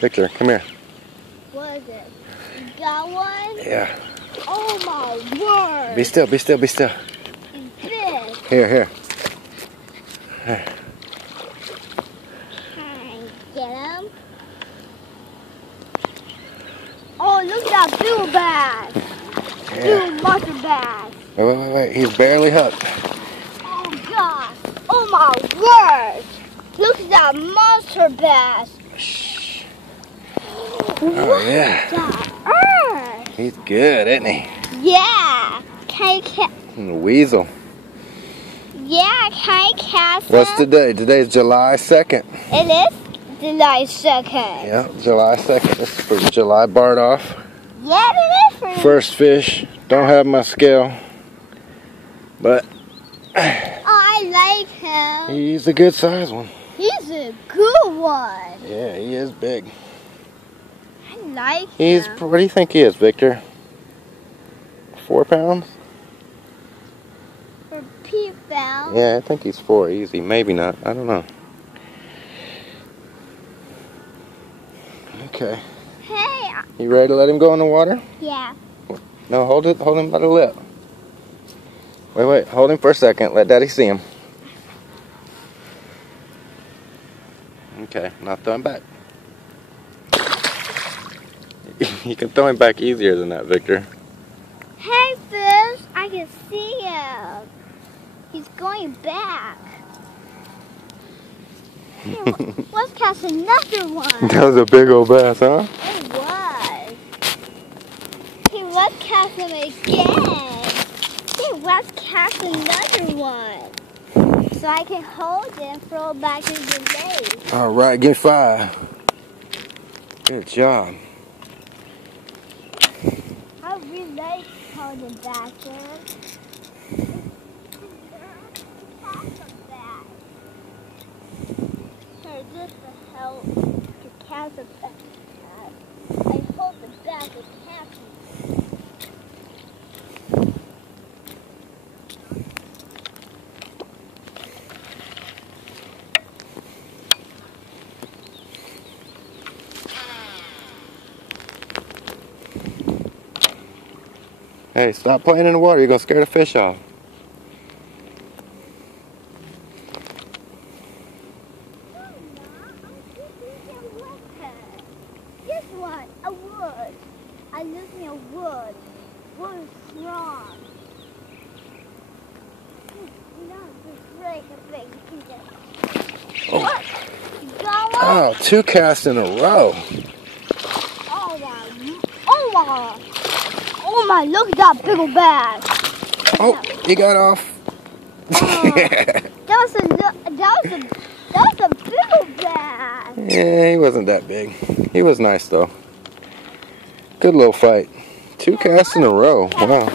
Victor, come here. What is it? You got one? Yeah. Oh my word! Be still, be still, be still. It's big. Here. Can I get him? Oh, look at that blue bass! Yeah. Blue monster bass! Wait. He's barely hooked. Oh gosh! Oh my word! Look at that monster bass! Shh. What Yeah. He's good, isn't he? Yeah! Can And the weasel. I cast him? What's today? Today's July 2nd. It is July 2nd. Yeah, July 2nd. This is for July Bart off. Yeah, it is for me. First fish. Don't have my scale. But Oh, I like him. he's a good size one. He's a good one. Yeah, he is big. I like He's, him. what do you think he is, Victor? 4 pounds? For Pete found. Yeah, I think he's 4 easy. Maybe not. I don't know. Okay. Hey. You ready to let him go in the water? Yeah. No, hold him by the lip. Wait, hold him for a second. Let Daddy see him. Okay, now throw him back. You can throw him back easier than that, Victor. Hey, fish. I can see him. He's going back. Hey, let's catch another one. That was a big old bass, huh? It was. Hey, let's catch him again. Hey, let's catch another one. So I can hold it and throw it back into the lake. All right, get 5. Good job. I really like holding back in. Here, this will help to catch the back. I hold the back of catching. Hey, stop playing in the water. You're going to scare the fish off. Guess what? A wood. I live in a wood. Wood is strong. Not just break a big piece. Oh. What? You got one? Oh, 2 casts in a row. Oh my. Oh my. Oh my, look at that big old bass. Oh, he got off. Oh, that was a big old bass. Yeah, he wasn't that big. He was nice, though. Good little fight. 2 casts in a row. Wow.